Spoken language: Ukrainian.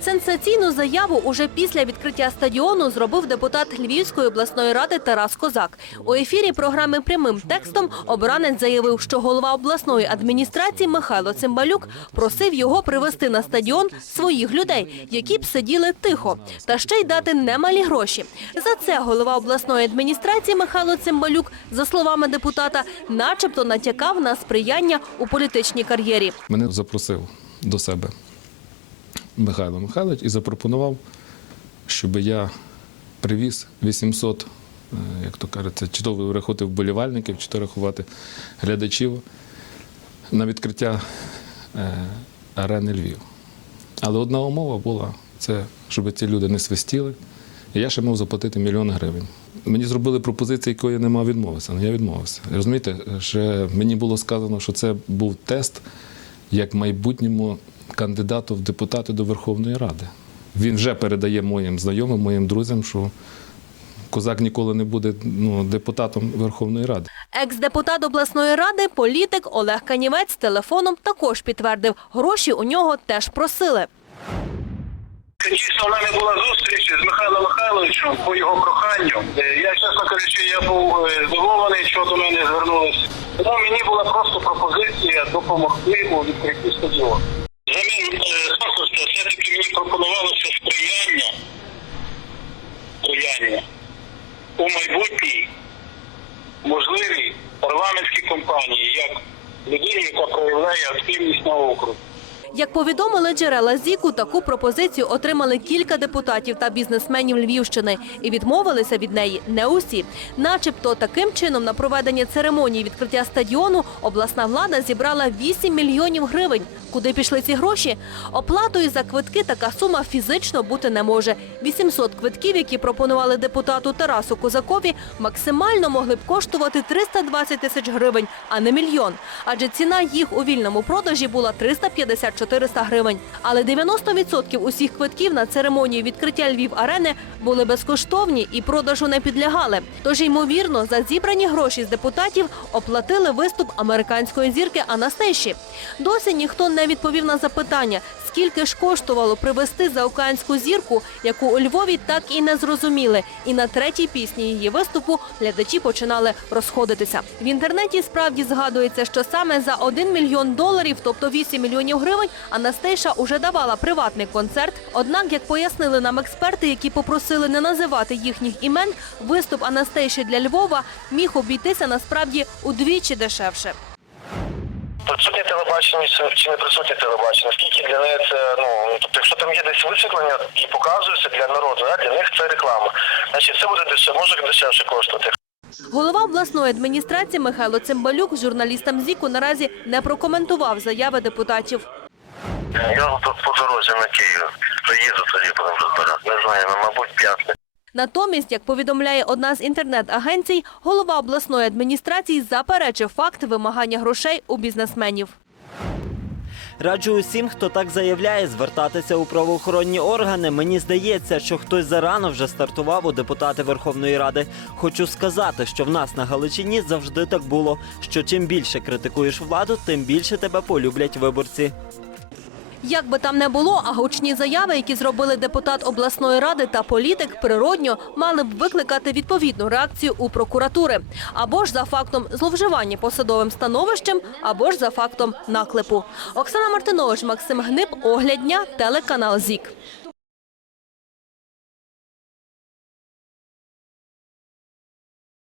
Сенсаційну заяву уже після відкриття стадіону зробив депутат Львівської обласної ради Тарас Козак. У ефірі програми прямим текстом обранець заявив, що голова обласної адміністрації Михайло Цимбалюк просив його привезти на стадіон своїх людей, які б сиділи тихо, та ще й дати немалі гроші. За це голова обласної адміністрації Михайло Цимбалюк, за словами депутата, начебто натякав на сприяння у політичній кар'єрі. Мене запросив до себе Михайло Михайлович і запропонував, щоб я привіз 800, е, як то кажеться, чи то рахувати вболівальників, чи то рахувати глядачів на відкриття е, арени Львів. Але одна умова була це, щоб ці люди не свистіли. І я ще мав заплатити мільйон гривень. Мені зробили пропозицію, якої я не мав відмовитися. але я відмовився. Розумієте, ще мені було сказано, що це був тест як майбутньому кандидату в депутати до Верховної Ради. Він вже передає моїм знайомим, моїм друзям, що козак ніколи не буде ну, депутатом Верховної Ради. Екс-депутат обласної ради, політик Олег Канівець телефоном також підтвердив, гроші у нього теж просили. Дійсно, у мене була зустріч з Михайлом Михайловичем по його проханню. Е, Я, чесно кажучи, я був е, здивований, що до мене звернулися. Тому мені була просто пропозиція допомогти у відкритті стадіону. Замін спонсорства все-таки мені пропонувалося сприяння, сприяння у майбутній можливій парламентській компанії, як людині, яка проявляє активність на округ. Як повідомили джерела ЗІКу, таку пропозицію отримали кілька депутатів та бізнесменів Львівщини і відмовилися від неї не усі. Начебто таким чином на проведення церемонії відкриття стадіону обласна влада зібрала 8 мільйонів гривень. Куди пішли ці гроші? Оплатою за квитки така сума фізично бути не може. 800 квитків, які пропонували депутату Тарасу Козакові, максимально могли б коштувати 320 тисяч гривень, а не мільйон. Адже ціна їх у вільному продажі була 350-400 гривень. Але 90% усіх квитків на церемонію відкриття Львів-арени були безкоштовні і продажу не підлягали. Тож, ймовірно, за зібрані гроші з депутатів оплатили виступ американської зірки Анастейші. Досі ніхто не відповів на запитання, скільки ж коштувало привезти заокеанську зірку, яку у Львові так і не зрозуміли. І на третій пісні її виступу глядачі починали розходитися. В інтернеті справді згадується, що саме за 1 мільйон доларів, тобто 8 мільйонів гривень, Анастейша уже давала приватний концерт. Однак, як пояснили нам експерти, які попросили не називати їхніх імен, виступ Анастейші для Львова міг обійтися насправді удвічі дешевше. Присутнє телебачення чи- чи не присутнє телебачення, скільки для неї це, ну, тобто, якщо там є десь висвітлення і показується для народу, да, для них це реклама. Значить, це буде дешевше, може дешевше коштувати. Голова обласної адміністрації Михайло Цимбалюк журналістам ЗІКу наразі не прокоментував заяви депутатів. Я тут по дорозі на Київ. Приїду тоді будемо розбирати. Не знаю, ну, мабуть, п'ятне. Натомість, як повідомляє одна з інтернет-агенцій, голова обласної адміністрації заперечив факт вимагання грошей у бізнесменів. Раджу усім, хто так заявляє, звертатися у правоохоронні органи. Мені здається, що хтось зарано вже стартував у депутати Верховної Ради. Хочу сказати, що в нас на Галичині завжди так було. Що чим більше критикуєш владу, тим більше тебе полюблять виборці. Як би там не було, а гучні заяви, які зробили депутат обласної ради та політик, природньо мали б викликати відповідну реакцію у прокуратури. Або ж за фактом зловживання посадовим становищем, або ж за фактом наклепу. Оксана Мартинович, Максим Гниб, Огляд дня, телеканал ЗІК.